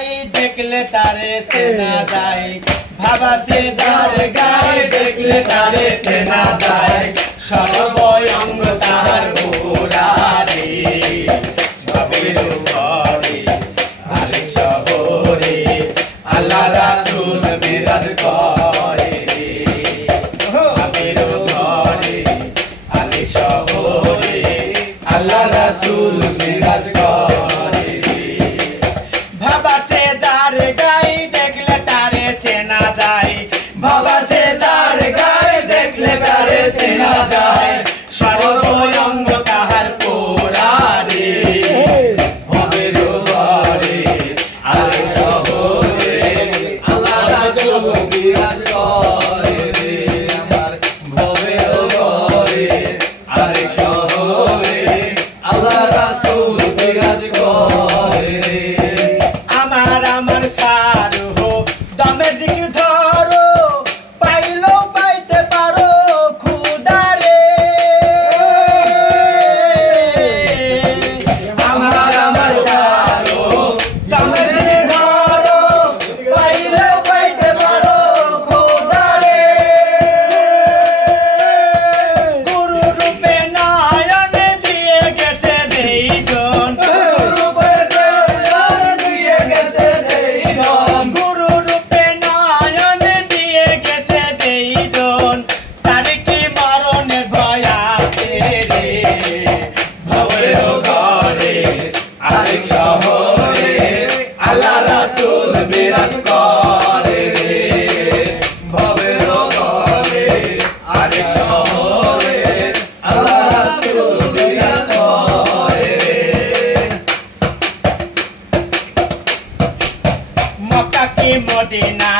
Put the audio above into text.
গায়ে দেখলে তারে চেনা যায় ভাবাতে যার গায়ে দেখলে তারে চেনা যায় সর্বঙ্গ তাহার গোড়ারে সবের ঘরে আরেক শহরে আল্লাহ রাসূল বিরাজ করে সবের ঘরে আরেক শহরে আল্লাহ রাসূল বিরাজ করে ভাবাতে যার গায়ে দেখলে তারে চেনা যায় ভাবাতে যার গায়ে দেখলে তারে চেনা যায় সর্বঙ্গ তাহার পোড়ারে ভবের ঘরে আরেক শহরে আল্লাহ রাসূল বিরাজ করে রে আমার ভবের ঘরে আরেক শহরে আল্লাহ রাসূল বিরাজ করে রে আমার সারু দমের দিকে ধরো পাইলো পাইতে পারো খুদারে আমার সারু দমের দিকে ধরো পাইলো পাইতে পারো খুদারে গুরু রূপে নয়নে দিয়ে গেছে যেইজন গুরু রূপে নয়নে দিয়ে গেছে যেইজন গুরু রূপে নয়নে দিয়ে গেছে যেইজন তার কি মরণের ভয় আছে রে ভবের ঘরে আরেক শহরে আল্লাহ রাসূল বিরাজ করে রে ভবের ঘরে আরেক শহরে আল্লাহ রাসূল বিরাজ করে রে মক্কা কি মদিনা